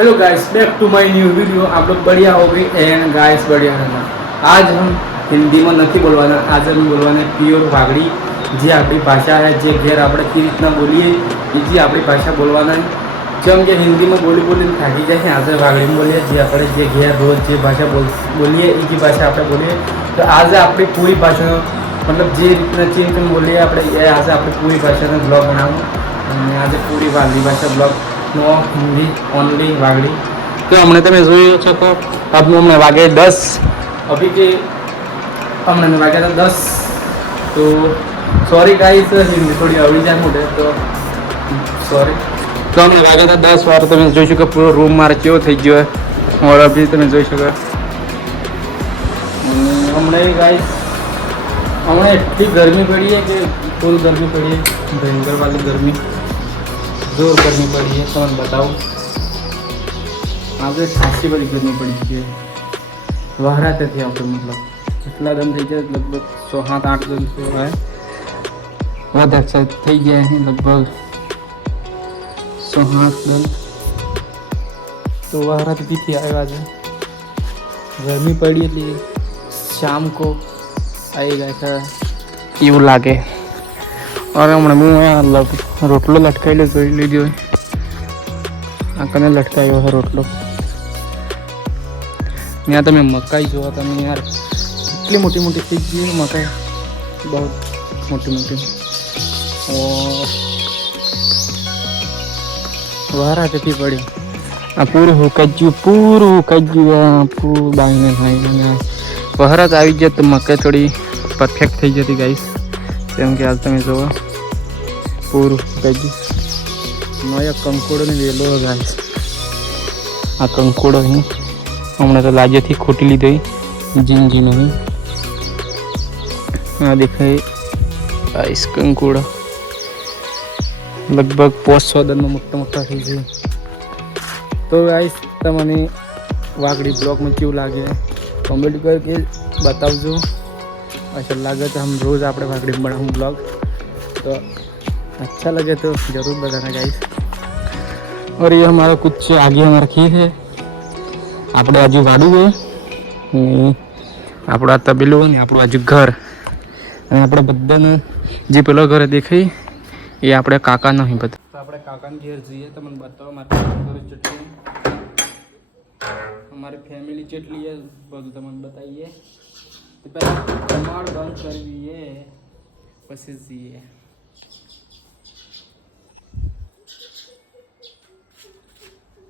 Hello guys, back to my new video. आप लोग बढ़िया हो गए एंड गाइस बढ़िया रहना। आज हम हिंदी में नहीं बोलवाना, आज हम बोलवाना प्योर वागड़ी जी आपकी भाषा है। जे घेर આપણે કેવી રીતના બોલીએ એ જે આપણી ભાષા બોલવાના જેમ કે હિન્દીમાં બોલી બોલીને થાકી જાય છે, આજે વાગડીમાં બોલીએ જે આપણે જે ઘેર રોજ જે ભાષા બોલીએ એ જે ભાષા આપણે બોલીએ તો આજે આપણી પૂરી ભાષાનો મતલબ જે રીતના ચેન્જ બોલીએ આપણે એ આજે આપણી પૂરી ભાષાનો બ્લોગ બનાવું અને આજે પૂરી વાગડી ભાષા બ્લોગ નો हिंदी ओनली वागड़ी। तो हमने તમે જોઈ શકો अब हमने वागे 10 अभी के हमने वागे था 10 तो सॉरी गाइस हिंदी थोड़ी अवड़ी जाए मोटे तो सॉरी। तो हमने वागे था 10 વાર તમે જોઈ શકો પૂરો રૂમ મારે કેવો થઈ ગયો और अभी તમે જોઈ શકો हमने गाइस हमने इतनी गर्मी पड़ी है कि फुल गर्मी पड़ी है, भयंकर वाली गर्मी जोर गर्मी पड़ी है। तो मैं बताऊँ आज खासी बड़ी गर्मी पड़ी है, वहराते थे आप मतलब इतना दम थी जाए लगभग 7-8 दिन से है बहुत अच्छा थी गए हैं लगभग 7-8 दिन तो वहराती थी आए आज गर्मी पड़ी थी शाम को आएगा ऐसा એવું લાગે। और હમણાં હું રોટલો લટકાયેલો જોઈ લીધો આ કને લટકાયો છે રોટલો ત્યાં તમે મકાઈ જોવા તમે યાર એટલી મોટી મોટી થઈ ગઈ મકાઈ બહુ મોટી મોટી વારા જતી પડી આ પૂરું હુકાઈ ગયું પૂરું બાઈને થાય વહરાત આવી જાય તો મકાઈ થોડી પરફેક્ટ થઈ જતી ગાઈસ કેમ કે આજ તમે જોવો પૂરું હુકાઈ ગયું નયા કંકોડો ને વેલો ગાઈસ આ કંકોડો અહીં હમણાં તો લાજેથી ખોટી લીધી જીંજી નહીં આ દેખાય ગાઈસ કંકોડો લગભગ 500 દનમાં મોટા મોટા થઈ જાય। તો ગાઈસ તમને વાગડી બ્લોગમાં કેવું લાગે कमेंट करके बताओ। अच्छा लगे तो हम रोज़ अपने वागड़ी में बनाऊँ ब्लॉग, तो अच्छा लगे तो ज़रूर बताना गाइस। और ये हमारा कुछ आगे हमारा खेत है આપણે આજુ વાડું હોય આપણું આ તબેલું હોય ને આપણું આજુ ઘર અને આપણે બધાને જે પેલો ઘર દેખાય એ આપણે કાકા નહીં બધા તો આપણે કાકાને ઘેર જઈએ તો મને બતાવો મારે ચટણી हमारी फैमिली चेटली है બધું તમને બતાવીએ તો પહેલા કમાડ બંધ કરવીએ પછી જઈએ।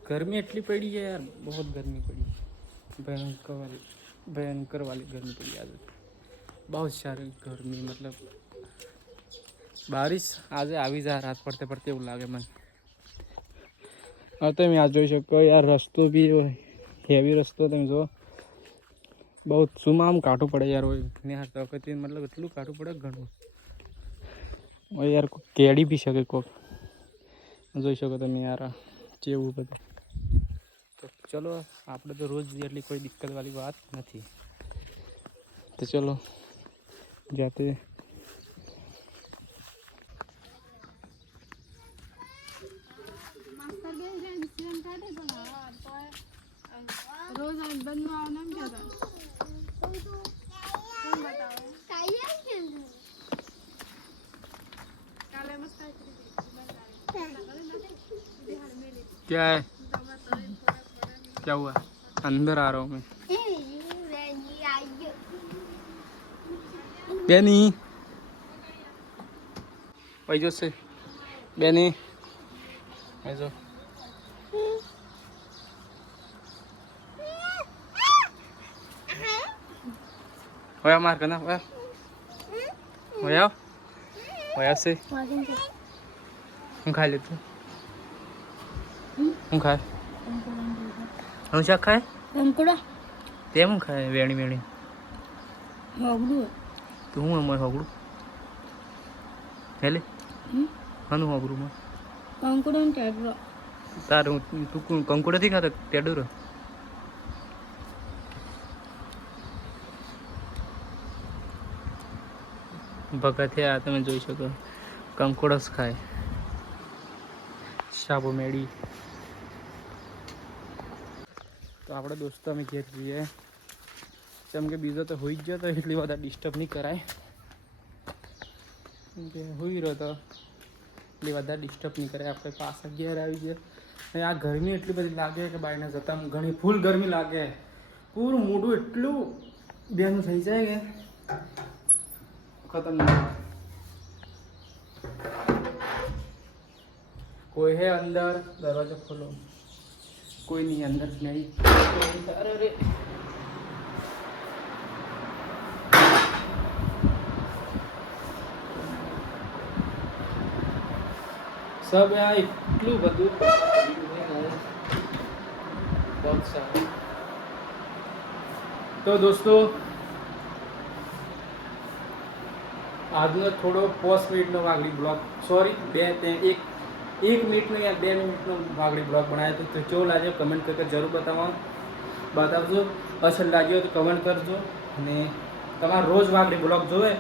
गर्मी इतनी पड़ी है यार, बहुत गर्मी पड़ी, भयंकर वाली गर्मी पड़ी आज बहुत सारी गर्मी मतलब बारिश आज આવી જાય રાત પડતે પડતે એવું લાગે મને। હવે તમે આ જોઈ શકો યાર રસ્તો બી हेवी रस्तो तुम जो बहुत सुमाम काटू पड़े यार ने तो मतलब एटलू काटू पड़े घणुं और यार केड़ी भी सके कोक જોઈ શકો તમે यार જેવું બધું। तो चलो આપણે તો રોજ એટલી કોઈ દિક્કત વાળી વાત નથી तो चलो जाते रोज बनवा नाम क्या था क्या है क्या हुआ अंदर आ रहा हूँ मैं बेनी पैजो से बेनी ऐसो होया मार करना होया होया से हम खा लेते हम खाए हम क्या खाए कंकुड़ा ते हम खाए वेणी वेणी होगड़ू तू हूँ अमर होगड़ू हेले हनु होगड़ू में कंकुड़ा ने टेडरो तारू तू कंकुड़ा थी खाता टेडरो भगत आ તમે જોઈ શકો કંકોડસ ખાય શાબો મેડી તો આપણે દોસ્તો અમે ઘેર જઈએ, કેમ કે બીજો તો હોઈ જ ગયો તો એટલી બધા ડિસ્ટર્બ નહીં કરાય, કેમ કે હોઈ રહ્યો તો એટલી બધા ડિસ્ટર્બ નહીં કરાય. આપણે પાછા ઘેર આવી ગયા અને આ ગરમી એટલી બધી લાગે કે બાઈને જતાં ઘણી ફૂલ ગરમી લાગે, પૂરું મોઢું એટલું બેનું થઈ જાય કે ખતરનાક. કોઈ હે અંદર? દરવાજો ખોલો. કોઈ નહીં અંદર નહીં. અરે રે सब यहाँ એટલું બધું બહુ સારું. તો દોસ્તો આજનો થોડો 5 મિનિટનો વાગડી બ્લોગ, સોરી 1 મિનિટનો યા 2 મિનિટનો વાગડી બ્લોગ બનાવ્યો તો કેવો લાગ્યો કમેન્ટ કરીને જરૂર બતાવજો. અસર લાગ્યો તો કમેન્ટ કરજો, અને તમારે રોજ વાગડી બ્લોગ જોવે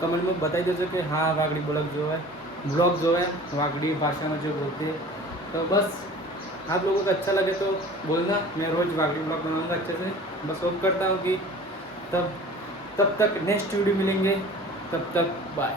कमेंट में बताई देते कि हाँ वागड़ी ब्लॉग जो है वागड़ी भाषा में जो बोलते हैं. तो बस आप लोगों को अच्छा लगे तो बोलना, मैं रोज़ वागड़ी ब्लॉग बनाऊंगा अच्छे से. बस होप करता हूँ कि तब तक नेक्स्ट वीडियो मिलेंगे, तब तक बाय.